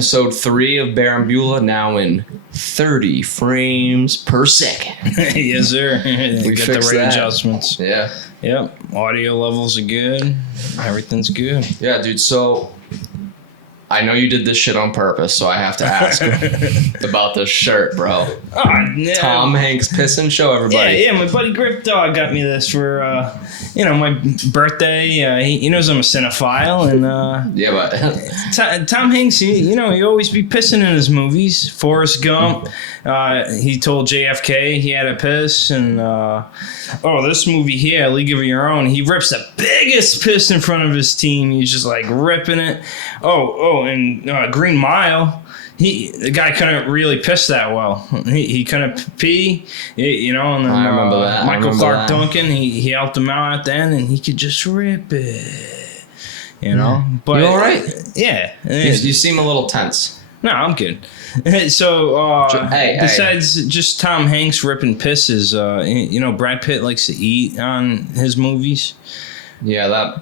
episode 3 of Bear and Bueller, now in 30 frames per second. Yes, sir. We Get fixed the right that. adjustments. Yeah. Yep. Audio levels are good. Everything's good. Yeah, dude, so I know you did this shit on purpose, so I have to ask about this shirt, bro. Oh, yeah. Tom Hanks pissing, show everybody. Yeah, my buddy Grip Dog got me this for, my birthday. He knows I'm a cinephile, and Yeah, but Tom Hanks, he always be pissing in his movies. Forrest Gump, he told JFK he had to piss, and this movie here, League of Your Own, he rips the biggest piss in front of his team. He's just like ripping it. And Green Mile, the guy couldn't really piss that well. He couldn't pee, and then I remember that. Michael Clark Duncan, he helped him out at the end, and he could just rip it. But you all right? Yeah. You seem a little tense. No, I'm good. So, Hey. besides just Tom Hanks ripping pisses, Brad Pitt likes to eat on his movies. Yeah,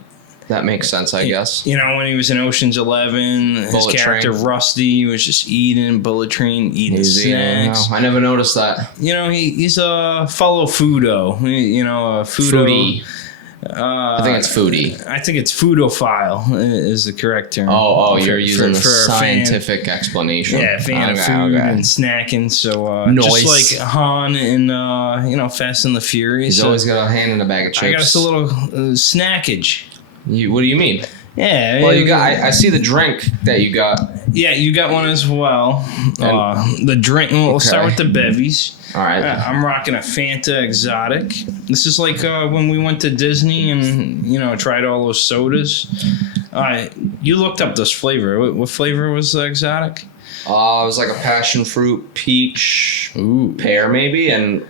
that makes sense, I guess. When he was in Ocean's 11, his character Rusty was just eating Bullet Train, eating snacks. I never noticed that. He's a fellow foodo. A Foodie. I think it's foodie. I think it's foodophile is the correct term. You're using the scientific explanation. Yeah, fan of food and snacking. So just like Han and Fast and the Furious. He's always got a hand in a bag of chips. I got us a little snackage. What do you mean? Yeah. Well, you got. I see the drink that you got. Yeah, you got one as well. The drink. We'll start with the bevies. All right. I'm rocking a Fanta Exotic. This is like when we went to Disney and tried all those sodas. You looked up this flavor. What flavor was the Exotic? It was like a passion fruit, peach, pear maybe, and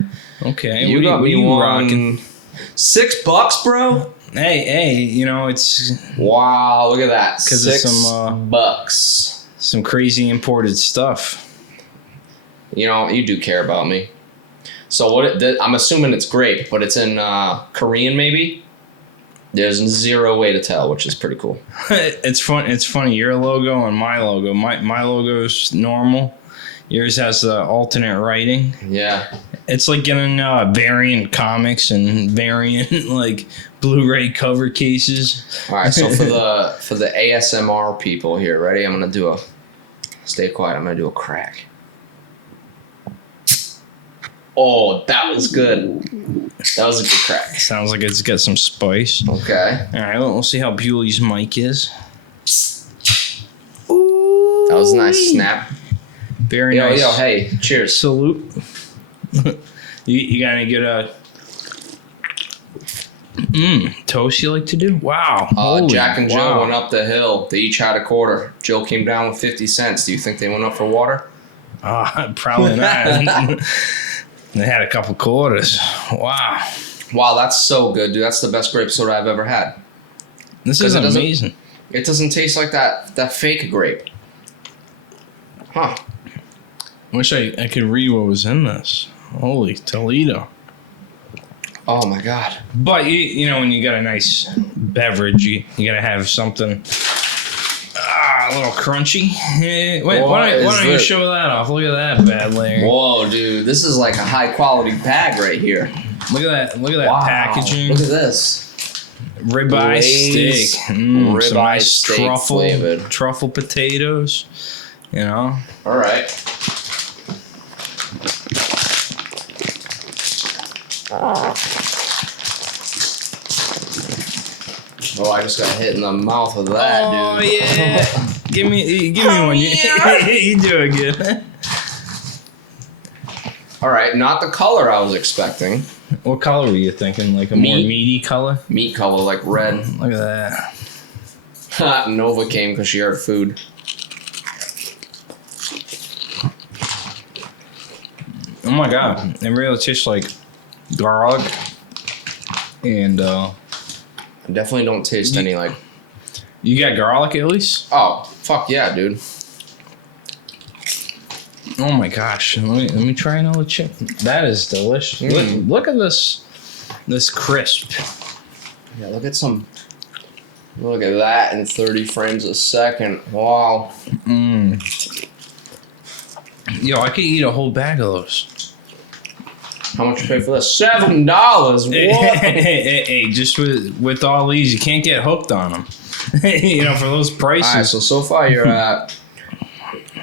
okay. You got me rocking? $6, bro. Hey, it's wow. Look at that. Because of $6. Some crazy imported stuff. You do care about me. So I'm assuming it's grape, but it's in Korean maybe. There's zero way to tell, which is pretty cool. It's fun. It's funny. Your logo and my logo. My logo is normal. Yours has the alternate writing. Yeah. It's like getting variant comics and variant like Blu-ray cover cases. All right. So for the ASMR people here, ready? I'm gonna do stay quiet. I'm gonna do a crack. Oh, that was good. That was a good crack. Sounds like it's got some spice. Okay. All right, we'll see how Bewley's mic is. Ooh. That was a nice snap. Very nice. Yo, hey, cheers. Salute. you got any good toast you like to do? Wow. Jack and Jill went up the hill. They each had a quarter. Jill came down with 50 cents. Do you think they went up for water? Probably not. They had a couple quarters. Wow. Wow, that's so good, dude. That's the best grape soda I've ever had. This is amazing. It doesn't taste like that fake grape. Huh. Wish I could read what was in this. Holy Toledo. Oh, my God. But, when you got a nice beverage, you got to have something a little crunchy. Why don't you show that off? Look at that bad layer. Whoa, dude. This is like a high-quality bag right here. Look at that packaging. Look at this. Ribeye steak. Ribeye some nice steak flavored. Truffle potatoes. All right. Oh, I just got hit in the mouth with that, dude. Oh, yeah. Give me one. Yeah. You doing good. All right, not the color I was expecting. What color were you thinking? Like a more meaty color? Meat color, like red. Look at that. Nova came because she heard food. Oh my God. It really tastes like garlic. And I definitely don't taste any like... You got garlic at least? Oh, fuck yeah, dude. Oh my gosh. Let me try another chip. That is delicious. Look at this crisp. Yeah, look at that in 30 frames a second. Wow. Yo, I could eat a whole bag of those. How much you pay for this? $7. What? Hey, just with all these, you can't get hooked on them. You know, for those prices. All right, so far you're at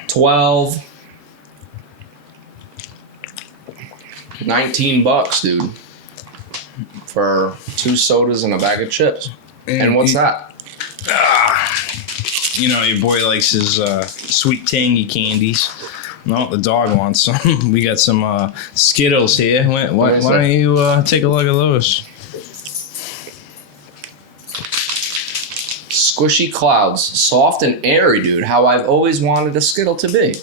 12, $19, dude, for 2 sodas and a bag of chips. And what's that? You know, your boy likes his sweet tangy candies. No, the dog wants some. We got some Skittles here. Why don't you take a look at those? Squishy clouds, soft and airy, dude. How I've always wanted a Skittle to be.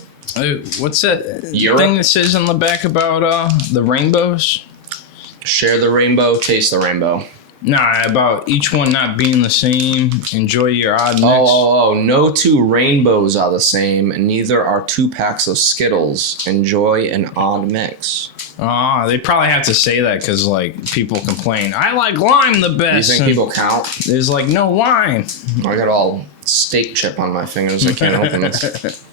What's that Europe? thing that says on the back about the rainbows? Share the rainbow, taste the rainbow. Nah, about each one not being the same. Enjoy your odd mix. Oh, no 2 rainbows are the same, and neither are 2 packs of Skittles. Enjoy an odd mix. They probably have to say that because, like, people complain, I like lime the best. You think people count? There's, like, no lime. I got all steak chip on my fingers. I can't open this.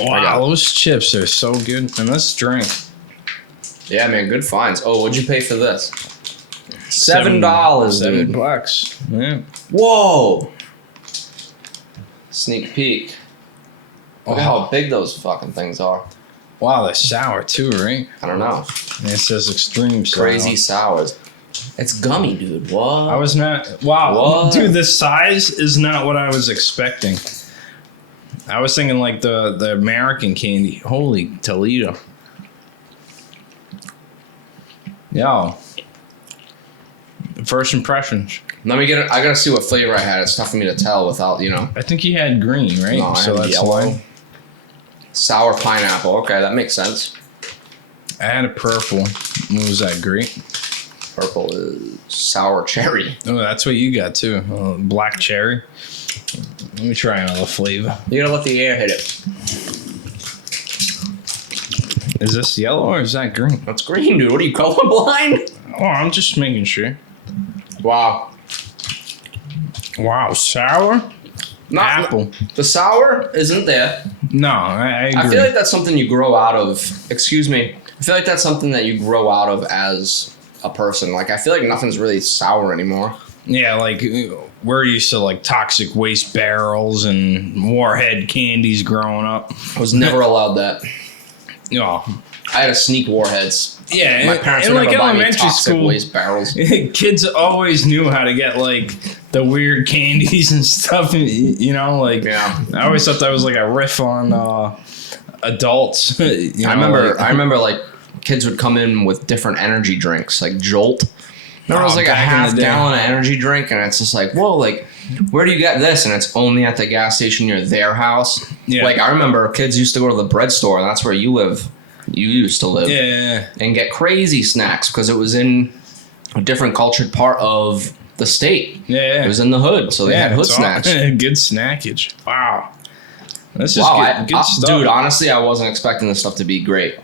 Wow, those chips are so good. And this drink. Yeah, man, good finds. Oh, what'd you pay for this? $7, dude. $7. Yeah. Whoa! Sneak peek. Look at Oh. how big those fucking things are. Wow, they're sour too, right? I don't know. And it says extreme sour. Crazy sours. It's gummy, dude. What? I was not. Wow, What? dude, the size is not what I was expecting. I was thinking like the American candy. Holy Toledo. Yo. First impressions. Let me get it. I gotta see what flavor I had. It's tough for me to tell without, I think you had green, right? No, I had yellow. why. Sour pineapple. Okay, that makes sense. I had a purple. What was that? Great. Purple is sour cherry. Oh, that's what you got too. Black cherry. Let me try another flavor. You gotta let the air hit it. Is this yellow or is that green? That's green, dude. What are you, colorblind? Oh, I'm just making sure. Wow. Wow, sour? Not Apple. The sour isn't there. No, I agree. I feel like that's something you grow out of. Excuse me. I feel like that's something that you grow out of as a person. Like, I feel like nothing's really sour anymore. Yeah, like we're used to like toxic waste barrels and warhead candies growing up. I was never allowed that. Oh, I had to sneak warheads. yeah, My parents and would like never buy me elementary toxic school, waste barrels. kids always knew how to get like the weird candies and stuff. You know, like Yeah. I always thought that was like a riff on adults. You know, I remember like kids would come in with different energy drinks, like Jolt. Remember, it was like a back in the half day. gallon of energy drink, and it's just like, whoa, like, where do you get this? And it's only at the gas station near their house. Yeah. Like, I remember kids used to go to the bread store, and that's where you used to live, Yeah. and get crazy snacks because it was in a different cultured part of the state. Yeah. It was in the hood, so they had hood it's all- snacks. Good snackage. Wow. This is Wow, good stuff. dude, honestly, I wasn't expecting this stuff to be great.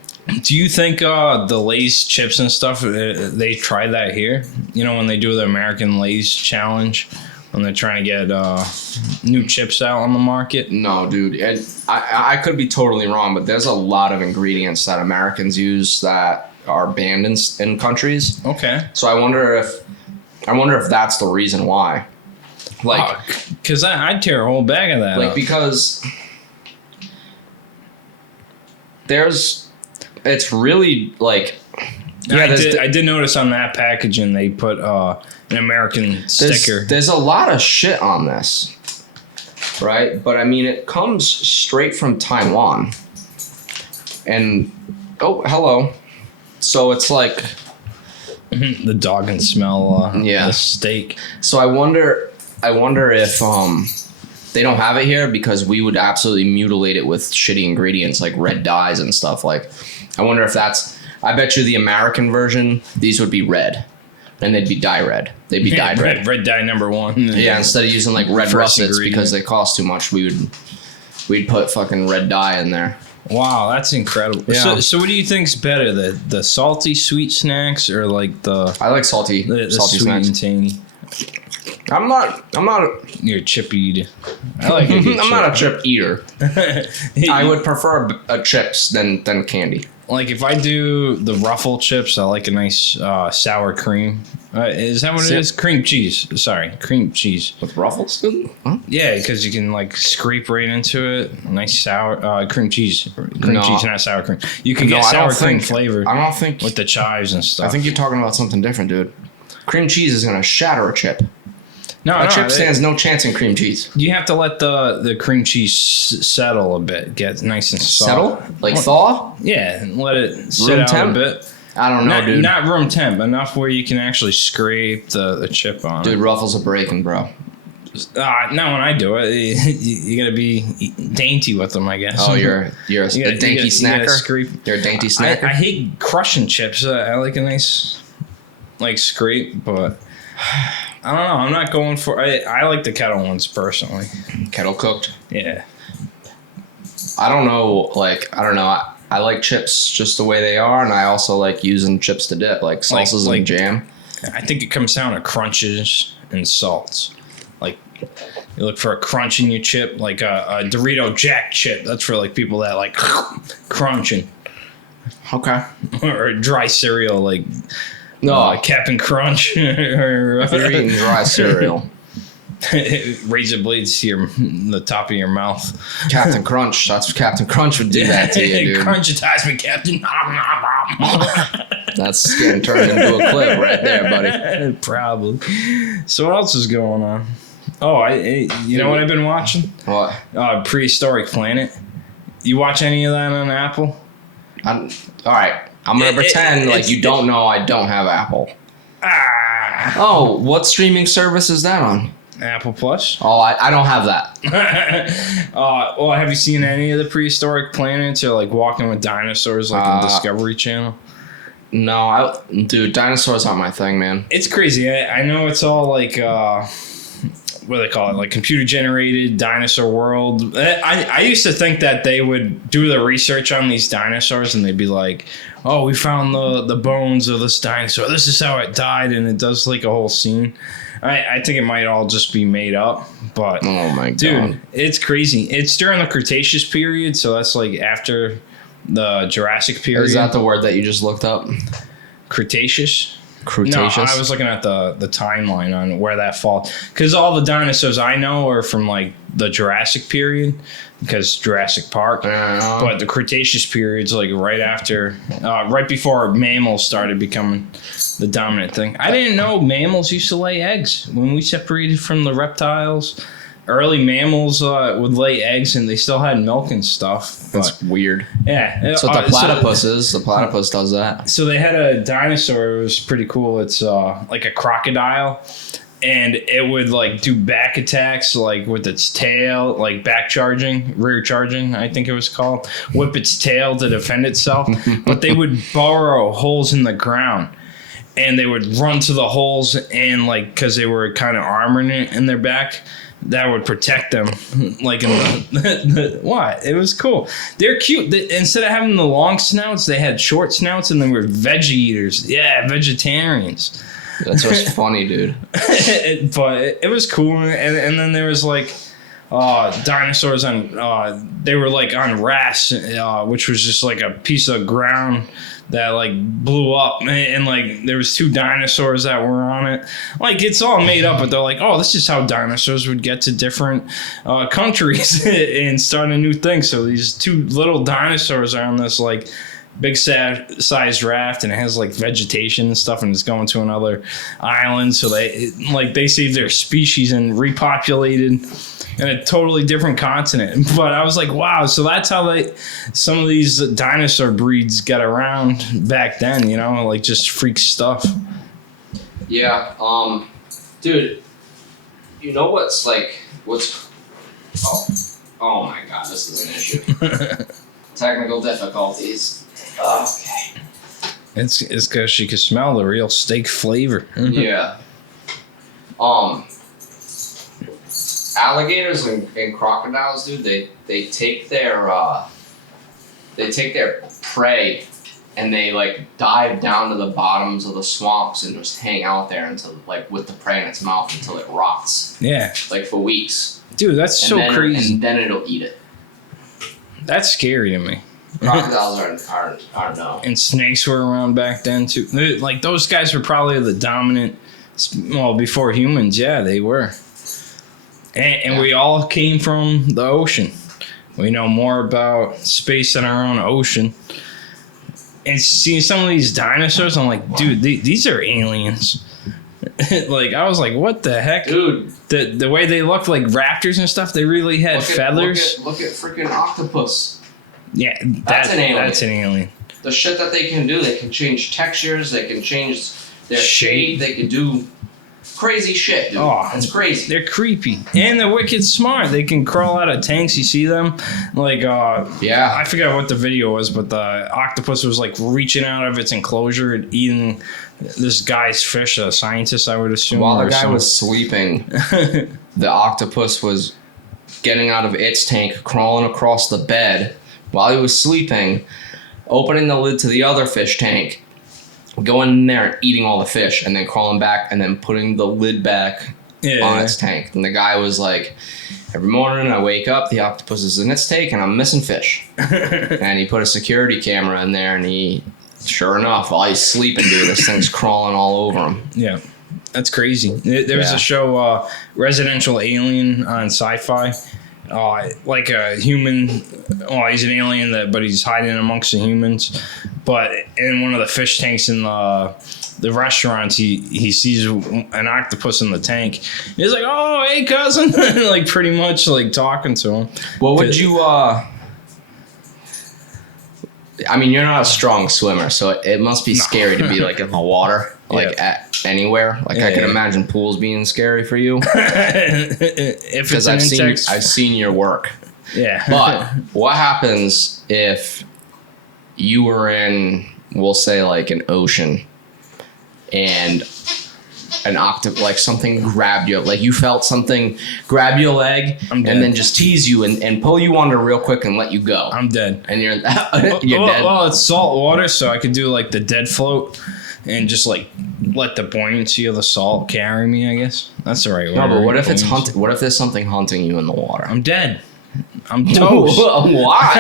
Do you think the Lay's chips and stuff, they try that here? You know, when they do the American Lay's challenge, when they're trying to get new chips out on the market? No, dude. And I could be totally wrong, but there's a lot of ingredients that Americans use that are banned in countries. Okay. So I wonder if that's the reason why. Like, because I'd tear a whole bag of that like up. because it's really like. Yeah, I did notice on that packaging they put an American sticker. There's a lot of shit on this, right? But I mean, it comes straight from Taiwan. And oh, hello. So it's like The dog can smell Yeah. the steak. So I wonder if they don't have it here because we would absolutely mutilate it with shitty ingredients like red dyes and stuff. Like, I wonder if that's. I bet you the American version, these would be red, and they'd be dye red. They'd be dyed red. Red dye number one. Yeah, instead of using like red First russets ingredient. because they cost too much, we'd put fucking red dye in there. Wow, that's incredible. Yeah. So what do you think's better, the salty sweet snacks or like the I like salty sweet snacks. and tangy? I'm not. You're a chip eater. I like a good I'm not a chip eater. chip. I would prefer chips than candy. Like if I do the Ruffle chips, I like a nice sour cream. Is that what it is? Cream cheese. Sorry, cream cheese. With Ruffles? Huh? Yeah, because you can like scrape right into it. Nice sour cream cheese. Cream cheese, not sour cream. You can get sour cream flavor. I don't think with the chives and stuff. I think you're talking about something different, dude. Cream cheese is gonna shatter a chip. A chip stands no chance in cream cheese. You have to let the cream cheese settle a bit, get nice and soft. Settle? Like thaw? Yeah, and let it sit out a bit. I don't know, dude. Not room temp, enough where you can actually scrape the chip on. Dude, Ruffles are breaking, bro. Not when I do it. You gotta be dainty with them, I guess. Oh, you're a dainty snacker? You're a dainty snacker? I hate crushing chips. I like a nice scrape, but I don't know. I'm not going for. I like the kettle ones personally. Kettle cooked? Yeah. I don't know. I like chips just the way they are, and I also like using chips to dip, like salsas and jam. I think it comes down to crunches and salts. Like you look for a crunch in your chip, like a Dorito Jack chip. That's for like people that like crunching. Okay. Or dry cereal, like. No, Captain Crunch. If you're eating dry cereal. Razor blades to the top of your mouth. Captain Crunch. That's Captain Crunch would do that to you, dude. Crunchitize me, Captain. That's getting turned into a clip right there, buddy. Probably. So what else is going on? Oh, you know what I've been watching? What? Prehistoric Planet. You watch any of that on Apple? All right. I'm going to pretend like you don't know I don't have Apple. Oh, what streaming service is that on? Apple Plus. Oh, I don't have that. Well, have you seen any of the Prehistoric Planets or like Walking with Dinosaurs like on Discovery Channel? No, dude, dinosaurs aren't my thing, man. It's crazy. I know it's all like... what do they call it? Like computer generated dinosaur world. I used to think that they would do the research on these dinosaurs and they'd be like, oh, we found the bones of this dinosaur. This is how it died. And it does like a whole scene. I think it might all just be made up. But oh my God. Dude, it's crazy. It's during the Cretaceous period. So that's like after the Jurassic period. Is that the word that you just looked up? Cretaceous? Cretaceous? No, I was looking at the timeline on where that falls. Because all the dinosaurs I know are from like the Jurassic period, because Jurassic Park. But the Cretaceous period's like right after, right before mammals started becoming the dominant thing. I didn't know mammals used to lay eggs. When we separated from the reptiles, early mammals would lay eggs and they still had milk and stuff. That's weird. Yeah. That's what the platypus is. The platypus does that. So they had a dinosaur. It was pretty cool. It's like a crocodile. And it would like do back attacks like with its tail, like back charging, rear charging, I think it was called. Whip its tail to defend itself. But they would burrow holes in the ground. And they would run to the holes and like, because they were kind of armoring it in their back, that would protect them. Like in the what? It was cool. They're cute. Instead of having the long snouts, they had short snouts and they were veggie eaters. Yeah, vegetarians. That's what's funny, dude. But it was cool. And then there was like dinosaurs on, they were like on Ras, which was just like a piece of ground that like blew up, and like there was 2 dinosaurs that were on it. Like it's all made up, but they're like, oh, this is how dinosaurs would get to different countries and start a new thing. So these 2 little dinosaurs are on this like big sized raft, and it has like vegetation and stuff, and it's going to another island. So they saved their species and repopulated in a totally different continent. But I was like, wow, so that's how some of these dinosaur breeds got around back then, you know, like just freak stuff. Yeah, dude, you know what's oh my God, this is an issue. Technical difficulties. Okay. It's because she could smell the real steak flavor. Yeah. Alligators and crocodiles, dude, they take their prey and they like dive down to the bottoms of the swamps and just hang out there until like with the prey in its mouth until it rots. Yeah. Like for weeks. Dude, that's And so then, crazy. And then it'll eat it. That's scary to me. Crocodiles aren't no. And snakes were around back then too. Like those guys were probably the dominant. Well, before humans, yeah, they were. And we all came from the ocean. We know more about space than our own ocean. And seeing some of these dinosaurs, I'm like, dude, these are aliens. Like, I was like, what the heck? Dude. The way they looked like raptors and stuff, they really had feathers. Look at freaking octopus. Yeah, that's an alien. That's an alien. The shit that they can do, they can change textures, they can change their shape, they can do crazy shit, dude. Oh, it's crazy. They're creepy. And they're wicked smart. They can crawl out of tanks. You see them? Like, yeah. I forgot what the video was, but the octopus was like reaching out of its enclosure and eating this guy's fish, a scientist, I would assume. While the guy was sleeping, the octopus was getting out of its tank, crawling across the bed while he was sleeping, opening the lid to the other fish tank, going in there and eating all the fish, and then crawling back and then putting the lid back on its tank. And the guy was like, every morning I wake up, the octopus is in its tank and I'm missing fish. And he put a security camera in there, and he, sure enough, while he's sleeping, dude, this thing's crawling all over him. Yeah. That's crazy. There was a show, Residential Alien on Sci-Fi. Like a human, he's an alien, but he's hiding amongst the humans. But in one of the fish tanks in the restaurants, he sees an octopus in the tank. He's like, "Oh, hey, cousin," like pretty much like talking to him. What would you? I mean, you're not a strong swimmer, so it must be scary to be like in the water, like at anywhere. Like I can imagine pools being scary for you. Because I've seen your work. Yeah. But what happens if you were in, we'll say, like an ocean, and an octopus, like something grabbed you, like you felt something grab your leg and then just tease you and pull you under real quick and let you go? I'm dead. And you're dead. Well, it's salt water, so I could do like the dead float and just like let the buoyancy of the salt carry me, I guess. That's the right word. No, but what if it's hunting? What if there's something hunting you in the water? I'm dead. I'm toast. Why?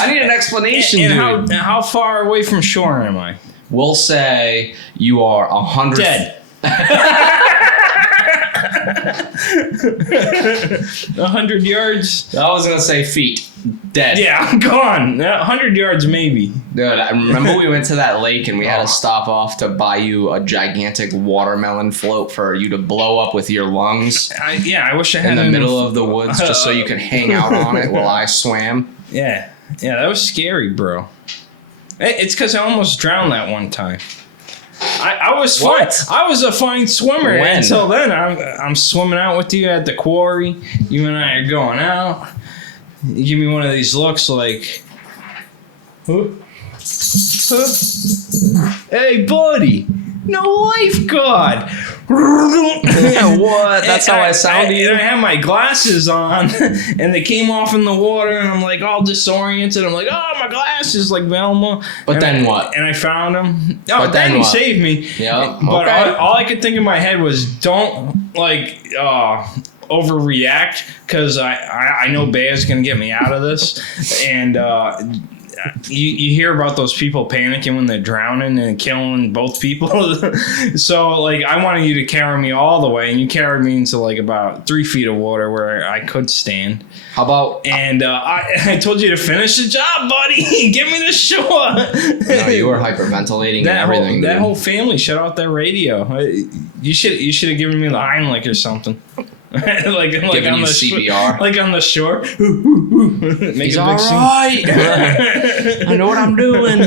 I need an explanation, and dude. How far away from shore am I? We'll say you are 100. Dead. 100 yards. I was gonna say feet. Dead. Yeah, I'm gone. 100 yards maybe. Dude, I remember we went to that lake and we had to stop off to buy you a gigantic watermelon float for you to blow up with your lungs. I wish I had in the middle of the woods just so you could hang out on it while I swam. Yeah, that was scary, bro. It's because I almost drowned that one time. I was fine. I was a fine swimmer until then. I'm swimming out with you at the quarry. You and I are going out. You give me one of these looks like, huh? Hey, buddy, no lifeguard. What? That's how I sound to you? And I had my glasses on, and they came off in the water, and I'm like all disoriented. I'm like, oh, my glasses, like Velma. But then what? And I found them. Oh, but then he saved me. Yeah. But all I could think in my head was, don't overreact, because I know Bear's gonna get me out of this. And you hear about those people panicking when they're drowning and killing both people. So like I wanted you to carry me all the way, and you carried me into like about 3 feet of water where I could stand. How about? And I told you to finish the job, buddy. Get me to shore. No, you were hyperventilating and everything. That whole family shut out their radio. You should have given me the Heimlich or something. like giving on you the CPR, like on the shore. He's all right. I know what I'm doing.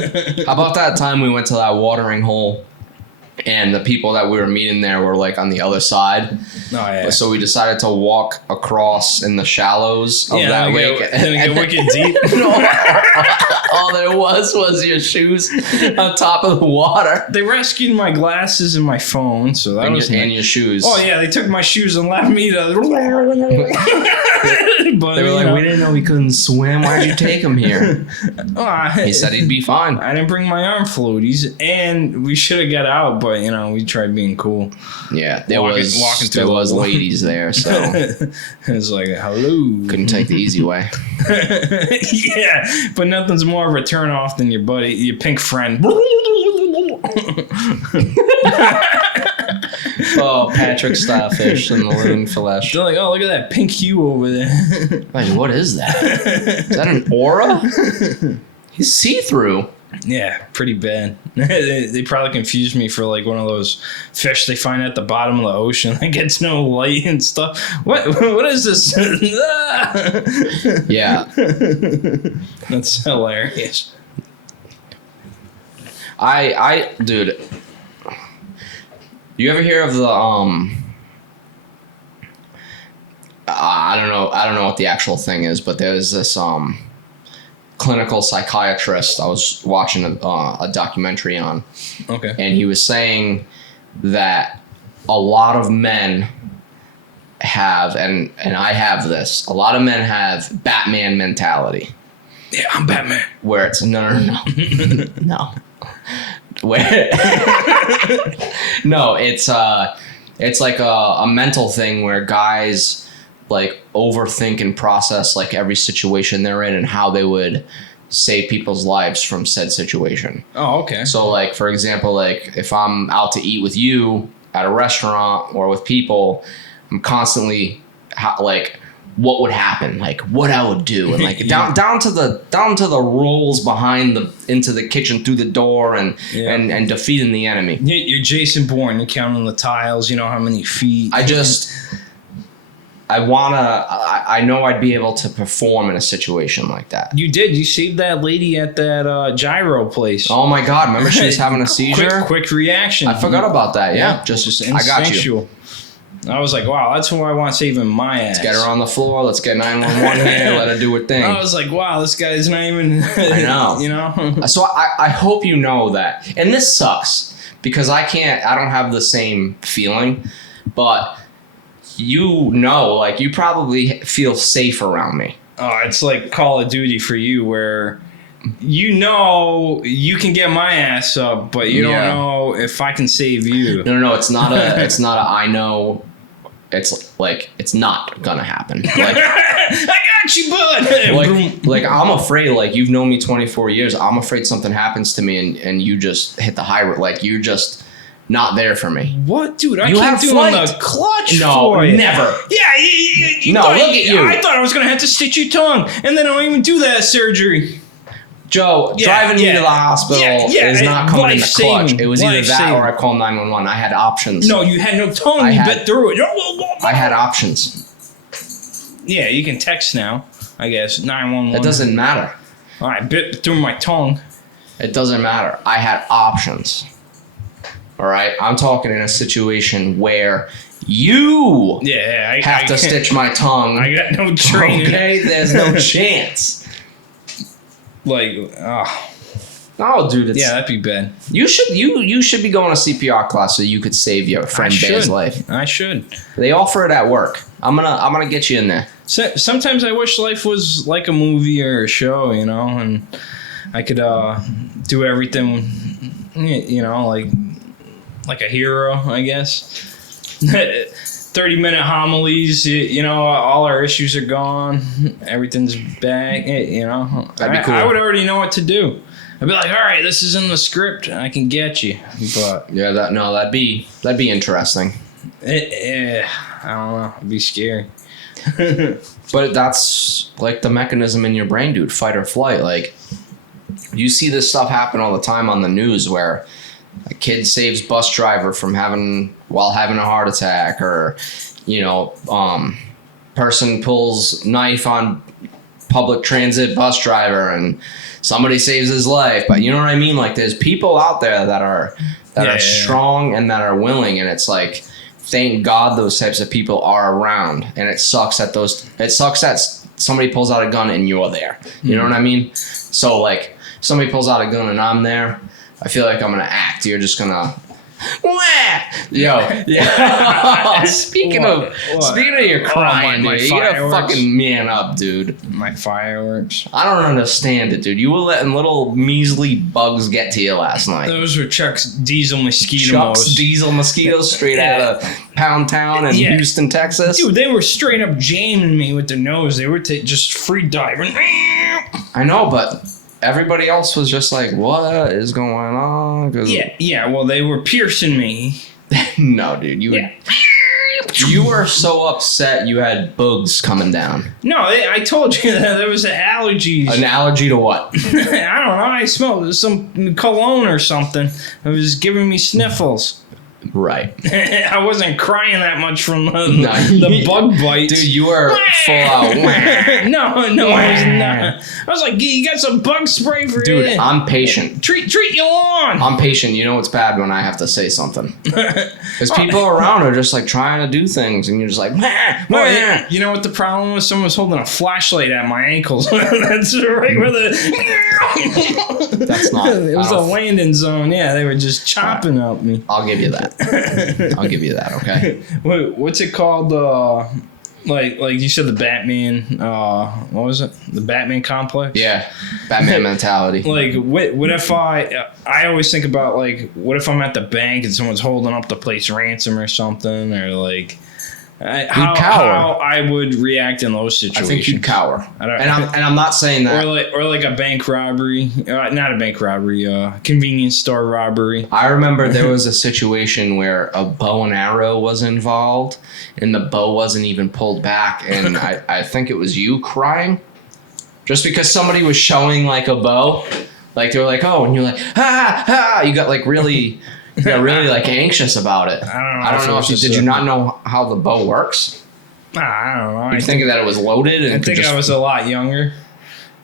How about that time we went to that watering hole, and the people that we were meeting there were like on the other side. Oh yeah. So we decided to walk across in the shallows of that lake. And get wicked deep. All there was your shoes on top of the water. They rescued my glasses and my phone, so that was and your shoes. Oh yeah, they took my shoes and left me to. But They were like, we didn't know he couldn't swim. Why'd you take him here? He said he'd be fine. I didn't bring my arm floaties, and we should have got out, but we tried being cool. Yeah, there was ladies there, so it was like, hello. Couldn't take the easy way. Yeah, but nothing's more of a turn off than your buddy, your pink friend. Oh, Patrick Starfish and the Loon Flesh. They're like, oh, look at that pink hue over there. Like, what is that? Is that an aura? He's see-through. Yeah, pretty bad. They probably confused me for like one of those fish they find at the bottom of the ocean that gets no light and stuff. What is this? Yeah. That's hilarious. Dude, you ever hear of the I don't know what the actual thing is, but there's this clinical psychiatrist I was watching a documentary on. Okay. And he was saying that a lot of men have, and I have this, a lot of men have Batman mentality. Yeah, I'm Batman. Where it's no. No. Where no, it's like a mental thing where guys like overthink and process like every situation they're in and how they would save people's lives from said situation. Oh, okay. So like, for example, like if I'm out to eat with you at a restaurant or with people, I'm constantly like, what would happen, like what I would do, and like Yeah. down to the rolls behind into the kitchen through the door and defeating the enemy. You're Jason Bourne. You're counting the tiles. You know how many feet. I know I'd be able to perform in a situation like that. You did. You saved that lady at that gyro place. Oh my God! Remember she was having a seizure. Quick reaction. I forgot about that. Yeah, just I got you. instinctual. I was like, wow, that's who I want saving my ass. Let's get her on the floor. Let's get 911 here. Let her do her thing. I was like, wow, this guy's not even. I know. You know. So I hope you know that, and this sucks because I don't have the same feeling, but like you probably feel safe around me. Oh, it's like Call of Duty for you, where you can get my ass up, but you don't know if I can save you. No, it's not a I know. It's like it's not gonna happen. Like I got you, bud. like I'm afraid. Like you've known me 24 years. I'm afraid something happens to me and you just hit the high. Like you're just not there for me. What, dude? I You can't have do flight. on the clutch No, for you. never. Yeah, you No, thought, look at you. I thought I was gonna have to stitch your tongue, and then I don't even do that surgery. Joe, driving me to the hospital is not coming in the clutch. It was either that or I call 911. I had options. No, you had no tongue. You bit through it. I had options. Yeah, you can text now, I guess. 911. It doesn't matter. I bit through my tongue. It doesn't matter. I had options. All right? I'm talking in a situation where you have to stitch my tongue. I got no training. Okay? There's no chance. Like, Oh, dude, that'd be bad. You should be going to CPR class so you could save your friend Bear's life. I should. They offer it at work. I'm gonna get you in there. Sometimes I wish life was like a movie or a show, and I could do everything, like a hero, I guess. 30-minute homilies, all our issues are gone. Everything's back, That'd be cool. I would already know what to do. I'd be like, all right, this is in the script. I can get you. But yeah, that'd be interesting. I don't know. It'd be scary. But that's like the mechanism in your brain, dude. Fight or flight. Like you see this stuff happen all the time on the news where a kid saves bus driver from having a heart attack, or person pulls knife on public transit bus driver and somebody saves his life. But you know what I mean? Like there's people out there that are strong and that are willing, and it's like, thank God those types of people are around. And it sucks that somebody pulls out a gun and you're there. You know what I mean? So like, somebody pulls out a gun and I'm there, I feel like I'm gonna act. You're just gonna. Wah! Yo, yeah. Speaking of your crying, my dude, you gotta fireworks. fucking man up, dude. My fireworks. I don't understand it, dude. You were letting little measly bugs get to you last night. Those were Chuck's diesel mosquito Chuck's moles. diesel mosquitoes straight out of Pound Town in Yeah. Houston, Texas. Dude, they were straight up jamming me with their nose. They were just free diving. I know, but everybody else was just like, "What is going on?" 'Cause Yeah. Well, they were piercing me. no, dude, you were so upset. You had bugs coming down. No, I told you that there was allergies. An allergy to what? I don't know. I smelled some cologne or something. It was giving me sniffles. Right. I wasn't crying that much from the bug bites. Dude, you were full out. No, I was not. I was like, you got some bug spray for Dude, you. I'm patient. Treat you on. I'm patient. You know it's bad when I have to say something. Because people around are just like trying to do things and you're just like, Well, you know what the problem was? Someone was holding a flashlight at my ankles. That's right where the... That's not... It was a landing zone. Yeah, they were just chopping at me. I'll give you that. I'll give you that, okay? What's it called? Like you said, the Batman. What was it? The Batman complex. Yeah, Batman mentality. Like, what if I always think about, like, what if I'm at the bank and someone's holding up the place ransom or something, or like, how I would react in those situations. I think you'd cower. And I'm not saying that. Or like a bank robbery, not a bank robbery, convenience store robbery. I remember there was a situation where a bow and arrow was involved, and the bow wasn't even pulled back, and I think it was you crying, just because somebody was showing like a bow, like they were like, oh, and you're like, you got like really. You got really like anxious about it. I don't know. Did you not know how the bow works? I don't know. You think that it was loaded? And I think I was a lot younger.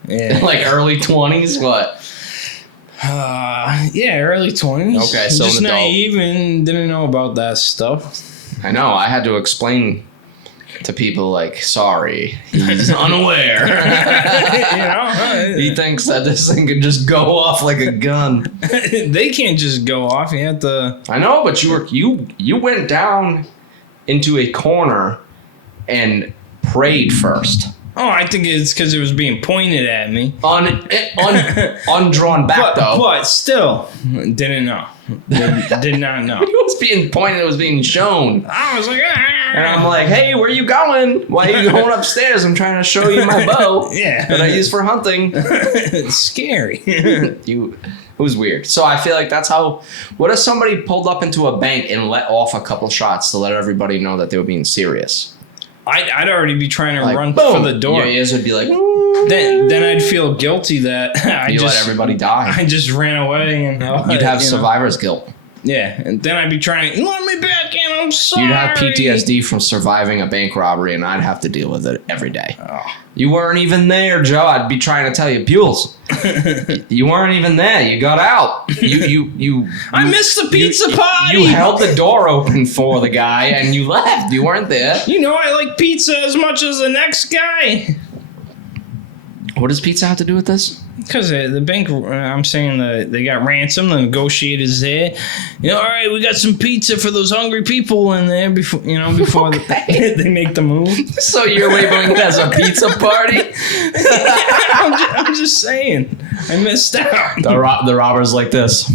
Yeah. Like early 20s? What? Yeah, early 20s. Okay, so just an adult. naive and didn't know about that stuff. I know. I had to explain to people like, sorry, he's unaware. You know, He thinks that this thing could just go off like a gun. they can't just go off. You have to. I know, but you went down into a corner and prayed first. Oh, I think it's because it was being pointed at me. Undrawn back though. But still, didn't know. Did not know. It was being pointed. It was being shown. I was like, And I'm like, hey, where you going? Why are you going upstairs? I'm trying to show you my bow Yeah. that I use for hunting. It's scary. It was weird. So I feel like that's how. What if somebody pulled up into a bank and let off a couple shots to let everybody know that they were being serious? I'd already be trying to Like, run boom, for the door. Your ears would be like. Then I'd feel guilty that You let everybody die. I just ran away and You'd have survivor's guilt. Yeah, and then I'd be trying to let me back in. I'm sorry. You'd have PTSD from surviving a bank robbery, and I'd have to deal with it every day. Oh. You weren't even there, Joe. I'd be trying to tell you, Buells. You weren't even there. You got out. You. I missed the pizza party. You held the door open for the guy, and you left. You weren't there. You know I like pizza as much as the next guy. What does pizza have to do with this? Because the bank, I'm saying they got ransom. The negotiators there. You know, all right, we got some pizza for those hungry people in there before they make the move. So you're labeling it as a pizza party? I'm just saying, I missed out. The robber's like this.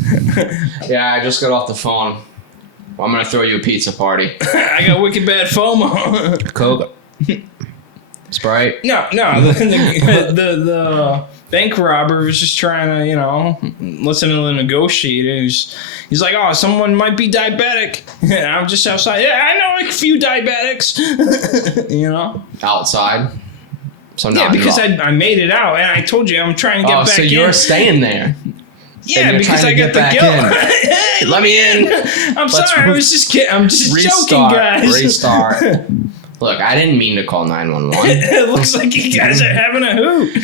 Yeah, I just got off the phone. Well, I'm gonna throw you a pizza party. I got wicked bad FOMO. Coke. Sprite. No. The bank robber was just trying to, listen to the negotiator. He's like, oh, someone might be diabetic. And I'm just outside. Yeah, I know a few diabetics. Outside. So not yeah, because I made it out, and I told you I'm trying to get back in. So you're staying there. Yeah, because I got the guilt. Hey, let me in. I'm sorry, I was just kidding. I'm just joking, guys. Restart. Look, I didn't mean to call 911. It looks like you guys are having a hoot.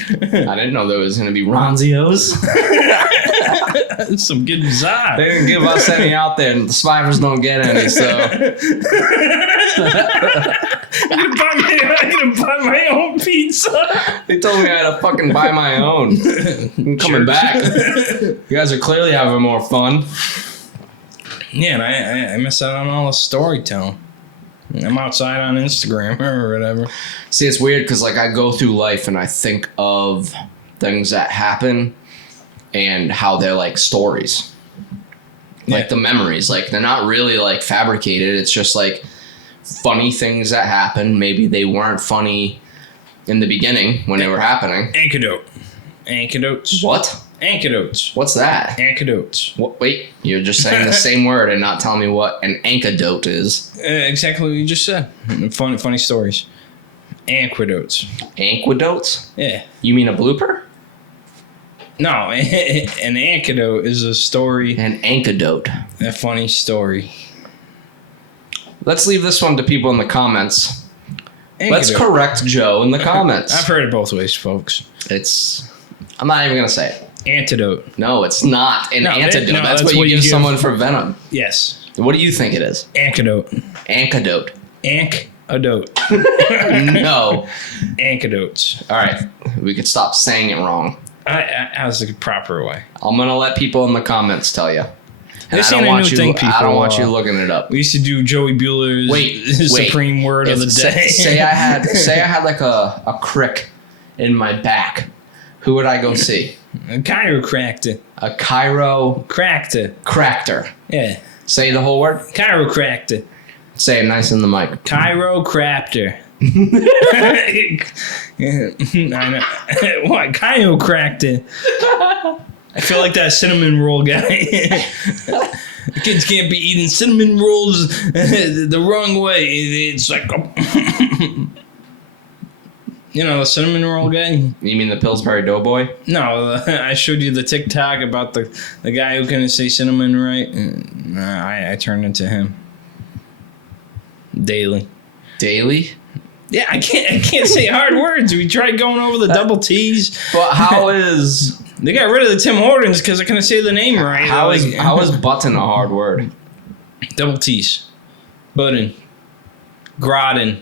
I didn't know there was going to be Ronzios. Some good vibe. They didn't give us any out there, and the survivors don't get any, so. I'm gonna buy my own pizza. They told me I had to fucking buy my own. I'm coming back. You guys are clearly having more fun. Yeah, and I miss out on all the storytelling. I'm outside on Instagram or whatever. See, it's weird because like I go through life and I think of things that happen and how they're like stories. Like the memories. Like they're not really like fabricated. It's just like funny things that happen. Maybe they weren't funny in the beginning when they were happening. Anecdotes. What? Anecdotes. What's that? Anecdotes. What? Wait, you're just saying the same word and not telling me what an anecdote is. Exactly what you just said. Funny stories. Anecdotes. Anecdotes? Yeah. You mean a blooper? No, an anecdote is a story. An anecdote. A funny story. Let's leave this one to people in the comments. Anecdote. Let's correct Joe in the comments. I've heard it both ways, folks. I'm not even going to say it. Antidote. No, it's not an antidote. No, that's what you give someone for venom. Yes. What do you think it is? Anecdote. Anecdote. Anecdote. No. Anecdotes. All right. We could stop saying it wrong. How's the proper way? I'm going to let people in the comments tell you. And This I ain't don't a want new you. thing, people. I don't want you looking it up. We used to do Joey Bueller's supreme word of the day. Say I had like a crick in my back. Who would I go see? A chiropractor. A chiropractor. Yeah. Say the whole word. Chiropractor. Say it nice in the mic. Chiropractor. I know. What? Chiropractor. I feel like that cinnamon roll guy. Kids can't be eating cinnamon rolls the wrong way. It's like, you know, the cinnamon roll guy. You mean the Pillsbury Doughboy? No, I showed you the TikTok about the guy who couldn't say cinnamon right. I turned into him daily. Daily? Yeah, I can't say hard words. We tried going over the double T's. But how is... They got rid of the Tim Hortons because I couldn't say the name right. How is button a hard word? Double T's. Button. Groton.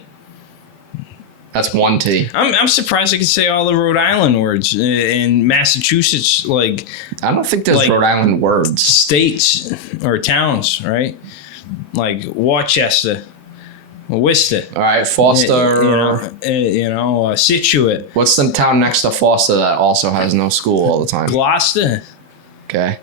That's one T. I'm surprised I could say all the Rhode Island words. In Massachusetts, like... I don't think there's like Rhode Island words. States or towns, right? Like Worcester. Worcester. All right, Foster. Situate. What's the town next to Foster that also has no school all the time? Gloucester. Okay.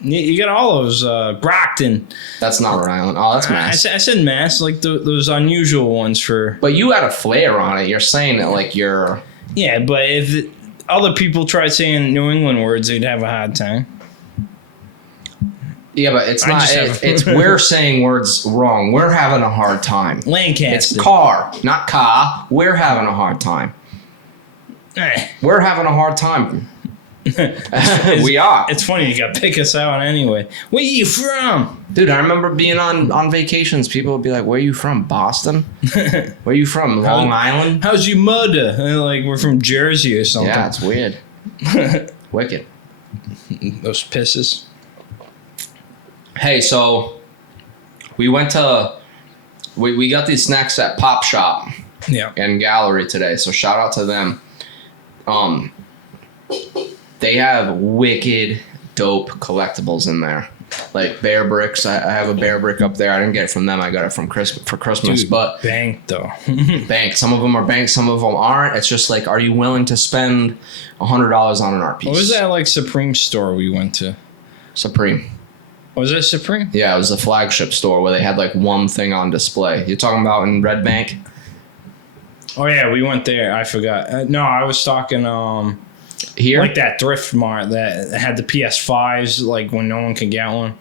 You got all those. Brockton. That's not Rhode Island. Oh, that's Mass. I said Mass, like those unusual ones for... But you had a flair on it. You're saying it like you're... Yeah, but if other people tried saying New England words, they'd have a hard time. Yeah, but it's not. It's we're saying words wrong. We're having a hard time. Lancaster. It's car, not car. We're having a hard time. We're having a hard time. We are. It's funny you got to pick us out anyway. Where you from? Dude, I remember being on vacations. People would be like, where are you from? Boston? Where are you from? Long Island? How's your mother? And like, we're from Jersey or something. Yeah, it's weird. Wicked. Those pisses. Hey, so we went to... We got these snacks at Pop Shop and Gallery today, so shout out to them. They have wicked dope collectibles in there, like bear bricks. I have a bear brick up there. I didn't get it from them. I got it from Christmas. Dude, but banked though. Banked. Some of them are banked. Some of them aren't. It's just like, are you willing to spend $100 on an art piece? What was that like Supreme store we went to? Supreme. Was that Supreme? Yeah, it was the flagship store where they had like one thing on display. You're talking about in Red Bank? Oh yeah, we went there. I forgot. No, I was talking here, like that thrift mart that had the PS5s, like when no one could get one.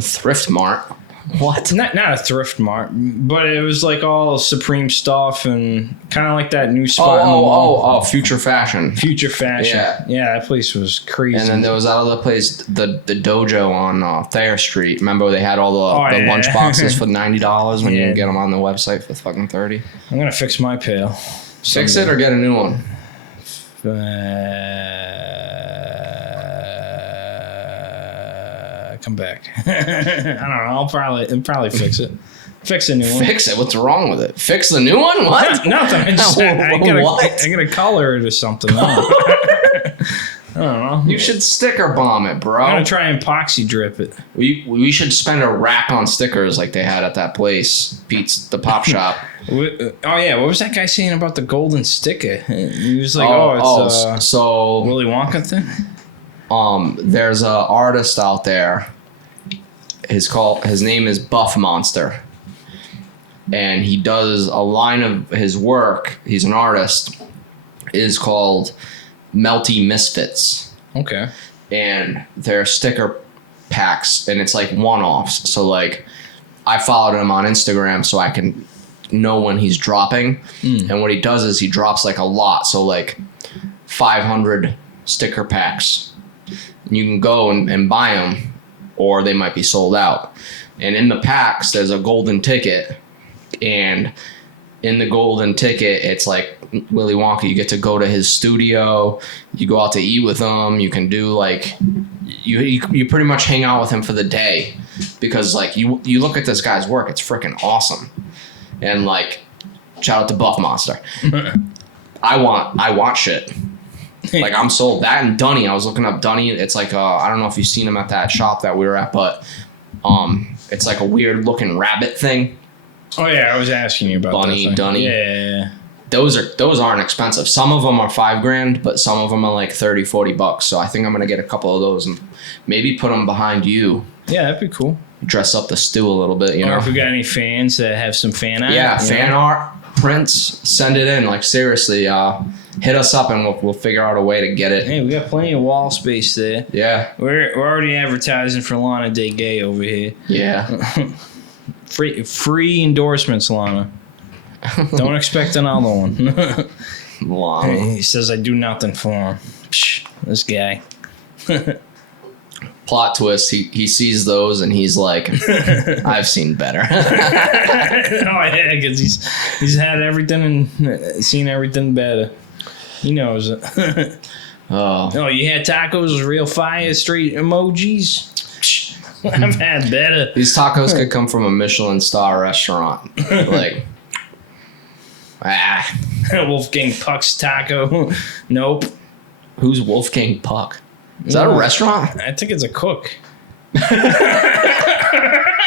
Thrift mart. What? Not a thrift mart, but it was like all Supreme stuff and kind of like that new spot. Oh, Future Fashion. Future Fashion. Yeah, that place was crazy. And then there was that other place, the dojo on Thayer Street. Remember they had all the lunch boxes for $90 when you can get them on the website for fucking $30. I'm gonna fix my pail. Fix it or get a new one. Come back. I don't know. I'll probably fix it. Fix a new one. Fix it. What's wrong with it? Fix the new one? What? Nothing. I gotta color it or something. I don't know. You should sticker bomb it, bro. I'm gonna try and epoxy drip it. We should spend a rack on stickers like they had at that place, Pete's, the pop shop. Oh yeah, what was that guy saying about the golden sticker? He was like, so Willy Wonka thing. There's a artist out there. His name is Buff Monster, and he does a line of his work. He's an artist. Is called Melty Misfits. Okay. And they're sticker packs, and it's like one-offs. So like, I followed him on Instagram so I can know when he's dropping. And what he does is he drops like a lot. So like 500 sticker packs. You can go and buy them, or they might be sold out. And in the packs, there's a golden ticket. And in the golden ticket, it's like Willy Wonka. You get to go to his studio. You go out to eat with him. You can do like, you pretty much hang out with him for the day, because like you look at this guy's work, it's freaking awesome. And like, shout out to Buff Monster. I want shit. Like, I'm sold. That and Dunny. I was looking up Dunny. It's like I don't know if you've seen him at that shop that we were at, but it's like a weird looking rabbit thing. Oh yeah, I was asking you about Bunny, that thing. Dunny. Yeah. Those aren't expensive. Some of them are $5,000, but some of them are like $30-$40. So I think I'm gonna get a couple of those and maybe put them behind you. Yeah, that'd be cool. Dress up the stew a little bit, you know. Or if we got any fans that have some fan art. Yeah, fan art, prints, send it in. Like, seriously, hit us up and we'll figure out a way to get it. Hey, we got plenty of wall space there. Yeah. We're already advertising for Lana Day Gay over here. Yeah. Free endorsements, Lana. Don't expect another one. Lana. He says I do nothing for him. Psh, this guy. Plot twist, he sees those and he's like, I've seen better. Oh yeah, because he's had everything and seen everything better. He knows it. Oh, you had tacos, real fire street emojis? I've had better. These tacos could come from a Michelin star restaurant. Like, Wolfgang Puck's taco. Nope. Who's Wolfgang Puck? Is that a restaurant? I think it's a cook.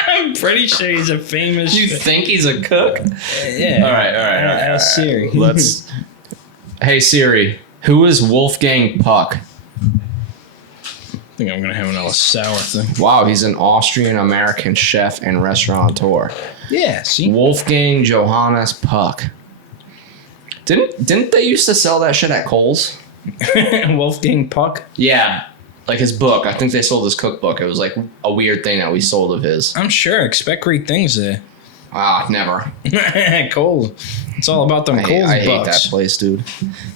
I'm pretty sure he's a famous... You think he's a cook? Yeah. All right. Ask Siri. Let's... Hey, Siri, who is Wolfgang Puck? I think I'm going to have another sour thing. Wow, he's an Austrian-American chef and restaurateur. Yeah, see? Wolfgang Johannes Puck. Didn't they used to sell that shit at Kohl's? Wolfgang Puck? Yeah, like his book. I think they sold his cookbook. It was like a weird thing that we sold of his. I'm sure. Expect great things there. Never. Kohl's. It's all about them Kohl's I hate bucks. that place, dude.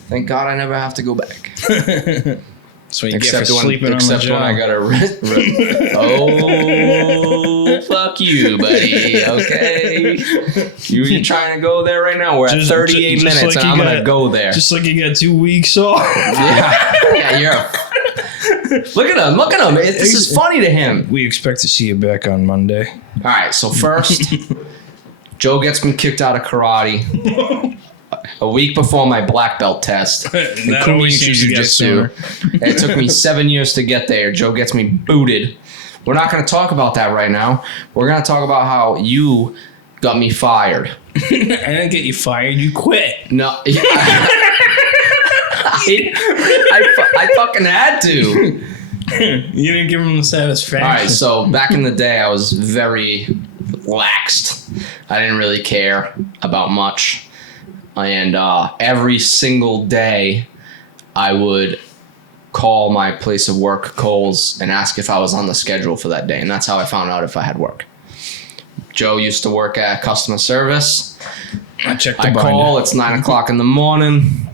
Thank God I never have to go back. That's what you get for sleeping on the job. Except when I got a Oh, fuck you, buddy. Okay. You trying to go there right now? We're at 38 minutes, like, and I'm going to go there. Just like you got 2 weeks off. Yeah, Look at him. This is funny to him. We expect to see you back on Monday. All right, so first, Joe gets me kicked out of karate. A week before my black belt test. That always seems to get sooner. It took me 7 years to get there. Joe gets me booted. We're not going to talk about that right now. We're going to talk about how you got me fired. I didn't get you fired. You quit. No. I fucking had to. You didn't give him the satisfaction. All right, so back in the day, I was very laxed. I didn't really care about much. And every single day, I would call my place of work, Kohl's, and ask if I was on the schedule for that day. And that's how I found out if I had work. Joe used to work at customer service. I call, it's 9 o'clock in the morning.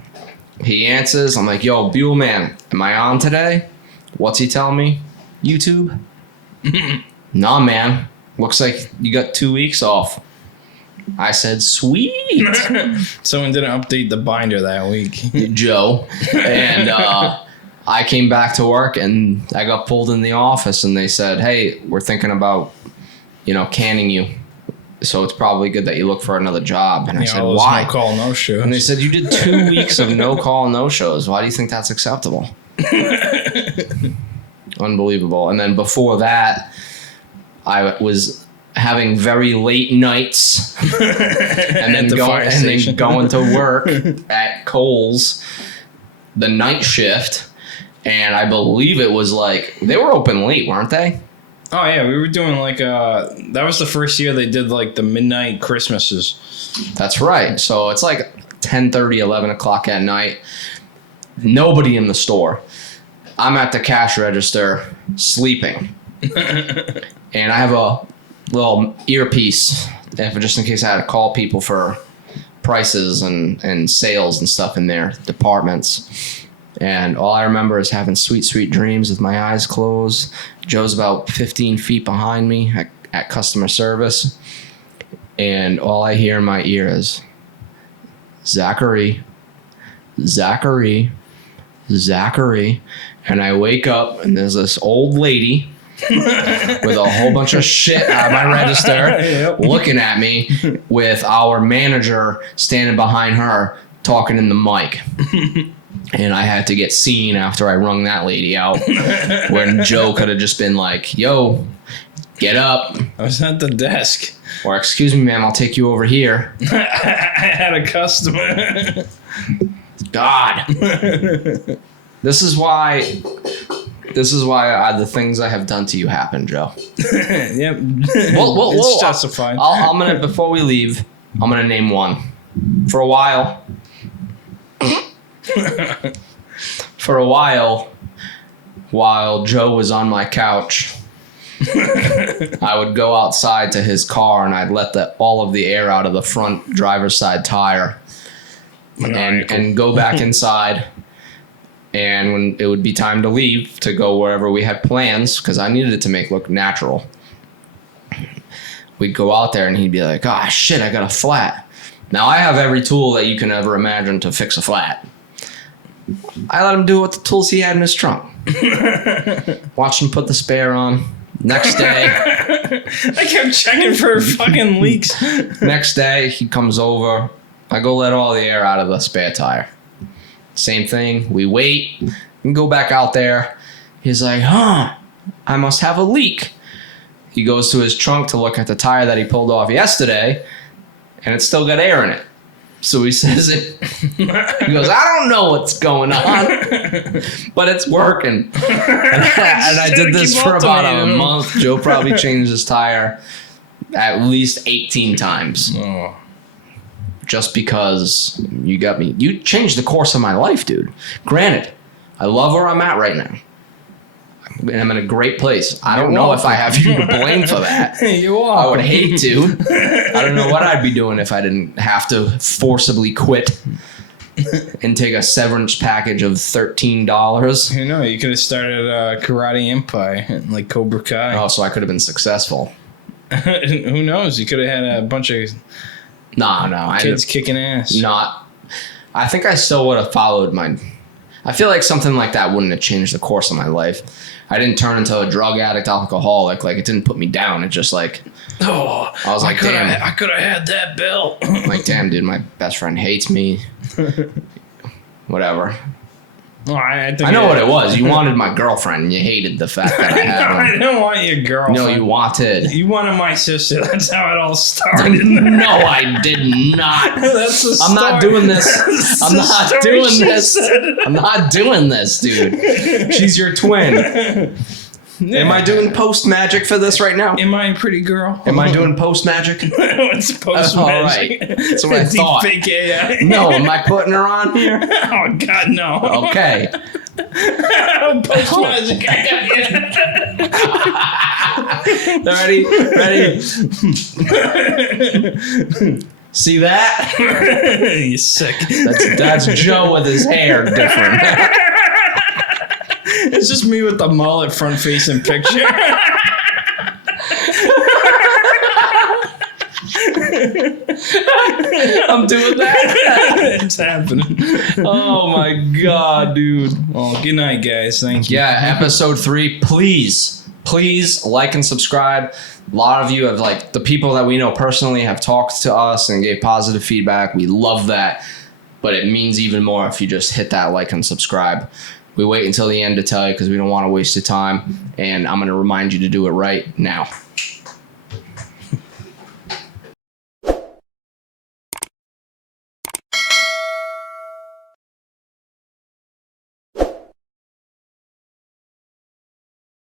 He answers. I'm like, yo, Buell man, am I on today? What's he telling me? YouTube? Nah, man. Looks like you got 2 weeks off. I said, sweet. Someone didn't update the binder that week. Joe. And I came back to work and I got pulled in the office and they said, hey, we're thinking about, canning you. so it's probably good that you look for another job. And I said, all those why? No call, no shows. And they said, you did 2 weeks of no call, no shows. Why do you think that's acceptable? Unbelievable. And then before that, I was having very late nights and then going to work at Kohl's, the night shift. And I believe it was like, they were open late, weren't they? Oh, yeah. We were doing like, that was the first year they did like the midnight Christmases. That's right. So it's like 10:30, 11 o'clock at night. Nobody in the store. I'm at the cash register sleeping. And I have a little earpiece just in case I had to call people for prices and sales and stuff in their departments. And all I remember is having sweet, sweet dreams with my eyes closed. Joe's about 15 feet behind me at customer service. And all I hear in my ear is, Zachary, Zachary, Zachary. And I wake up and there's this old lady with a whole bunch of shit on my register looking at me with our manager standing behind her talking in the mic. And I had to get seen after I rung that lady out when Joe could have just been like, yo, get up. I was at the desk. Or, excuse me, ma'am, I'll take you over here. I had a customer. God. This is why the things I have done to you happen, Joe. Yep. It's justified. I'm gonna, before we leave, I'm gonna name one. For a while, while Joe was on my couch, I would go outside to his car and I'd let all of the air out of the front driver's side tire and go back inside. And when it would be time to leave to go wherever we had plans, because I needed it to look natural, we'd go out there and he'd be like, "Ah, shit, I got a flat." Now I have every tool that you can ever imagine to fix a flat. I let him do what the tools he had in his trunk. Watch him put the spare on. Next day, I kept checking for fucking leaks. Next day, he comes over. I go let all the air out of the spare tire. Same thing. We wait and go back out there. He's like, I must have a leak. He goes to his trunk to look at the tire that he pulled off yesterday, and it's still got air in it. So he says it. He goes, I don't know what's going on, but it's working. And I did this for about a month. Joe probably changed his tire at least 18 times. Oh. Just because you got me. You changed the course of my life, dude. Granted, I love where I'm at right now. And I'm in a great place. I don't know if I have you to blame for that. You are. I would hate to. I don't know what I'd be doing if I didn't have to forcibly quit and take a severance package of $13. You know, you could have started a karate empire like Cobra Kai. Oh, so I could have been successful. Who knows? You could have had a bunch of No. kids kicking ass. I think I still would have followed I feel like something like that wouldn't have changed the course of my life. I didn't turn into a drug addict, alcoholic. Like, it didn't put me down. It just I was like, damn. I could have had that belt. I'm like, damn, dude, my best friend hates me. Whatever. Well, I know what it was. You wanted my girlfriend, and you hated the fact that I had one. I didn't want your girlfriend. No, you wanted. You wanted my sister. That's how it all started. No, I did not. That's the story. I'm not doing this. I'm not doing this. Said. I'm not doing this, dude. She's your twin. Yeah. Am I doing post magic for this right now? Am I a pretty girl? Am I doing post magic? It's post magic. All right. That's what I thought. Fake AI. No, am I putting her on here? Oh God, no. Okay. Post magic. I got Ready? you. See that? You're sick. That's Joe with his hair different. It's just me with the mullet front facing picture. I'm doing that. It's happening. Oh my God, dude. Well, good night, guys. Thank you. Yeah, episode 3. Please Please like and subscribe. A lot of you have, like, the people that we know personally have talked to us and gave positive feedback. We love that. But it means even more if you just hit that like and subscribe. We wait until the end to tell you because we don't want to waste your time. And I'm going to remind you to do it right now.